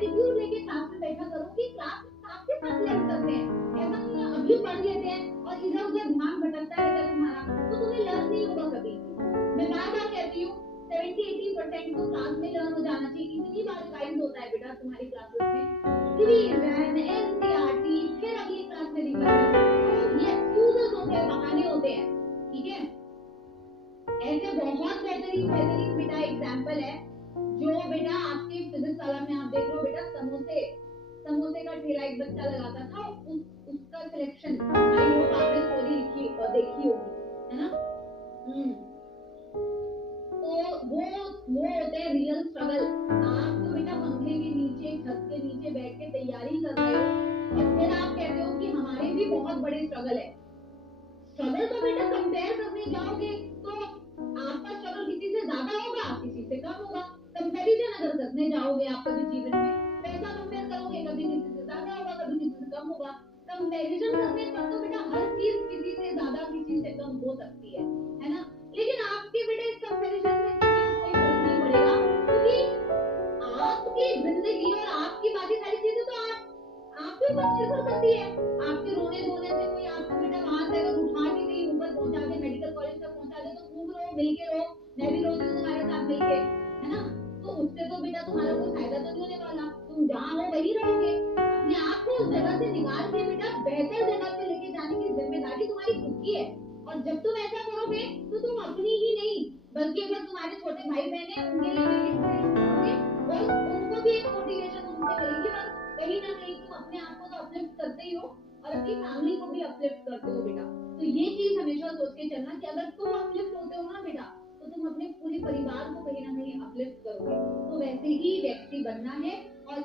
Attitude लेके class में बैठा करो कि क्लास में साथ के साथ लर्न करते हैं। ऐसा नहीं है अभी पढ़ लेते हैं और इधर उधर ध्यान भटकता रहता है तुम्हारा, तो तुम्हें लर्न नहीं होगा कभी। मैं बार बार कहती हूँ 70-80% तो क्लास में लर्न हो जाना चाहिए। इतनी बार रिवाइज होता है बेटा तुम्हारी क्लासेस में, रिवीजन, एनसीईआरटी, फिर अगली क्लास में रिवीजन। तो ये एक्सक्यूजेस होते हैं, बहाने होते हैं, ठीक है। ऐसे बहुत बेहतरीन बेटा एग्जांपल है जो बेटा आपके फिजिक्स वाला में आप देख लो बेटा, समोसे का ठेला एक बच्चा लगाता था, उसका सिलेक्शन आई होप आपने स्टोरी देखी होगी, है ना। तो वो होते हैं रियल स्ट्रगल। आप तो बेटा पंखे के नीचे, छत के नीचे बैठ के तैयारी कर रहे हो और फिर आप कहते हो कि हमारे भी बहुत बड़े स्ट्रगल है। स्ट्रगल तो बेटा कंपेयर करने जाओगे तो आपका स्ट्रगल किसी से ज्यादा होगा, किसी से कम होगा। कंपैरिजन अगर करने जाओगे आप कभी जीवन में, पैसा कंपेयर करोगे, कभी किसी से ज्यादा होगा, कभी किसी से कम होगा। कंपैरिजन करने पर तो बेटा हर चीज किसी से ज्यादा, किसी से कम हो सकती है ना। लेकिन आपके बेटा इस कंपैरिजन में किसी को कोई फर्क नहीं पड़ेगा, क्योंकि आपकी जिंदगी और आपकी बाकी सारी चीजें तो आपके ऊपर निर्भर करती है। आपके रोने धोने से कोई आपको बेटा वहां से अगर उठा के कहीं ऊपर पहुंचा के मेडिकल कॉलेज तक पहुंचा दे तो खूब रो, मिलके रो, मैं भी रोती हूँ तुम्हारे साथ मिलके, है ना। तो उससे तो बेटा तुम्हारा कोई फायदा तो नहीं होने वाला, तुम जहाँ हो वही रहोगे। अपने आप को उस जगह से निकाल के बेटा बेहतर जगह पे लेके जाने की जिम्मेदारी तुम्हारी खुद की है। और जब तुम ऐसा करोगे तो तुम अपनी ही नहीं बल्कि अगर तुम्हारे छोटे भाई बहन है उनके लिए भी इंस्पिरेशन बनोगे और उनको भी एक मोटिवेशन उनसे मिलेगी और कहीं ना कहीं तुम अपने आप को तो अपलिफ्ट करते ही हो और अपनी फैमिली को भी अपलिफ्ट करते हो बेटा। तो ये चीज हमेशा सोच के चलना कि अगर तुम अपलिफ्ट होते हो ना बेटा तो तुम अपने पूरे परिवार को कहीं ना कहीं अपलिफ्ट करोगे। तो वैसे ही व्यक्ति बनना है और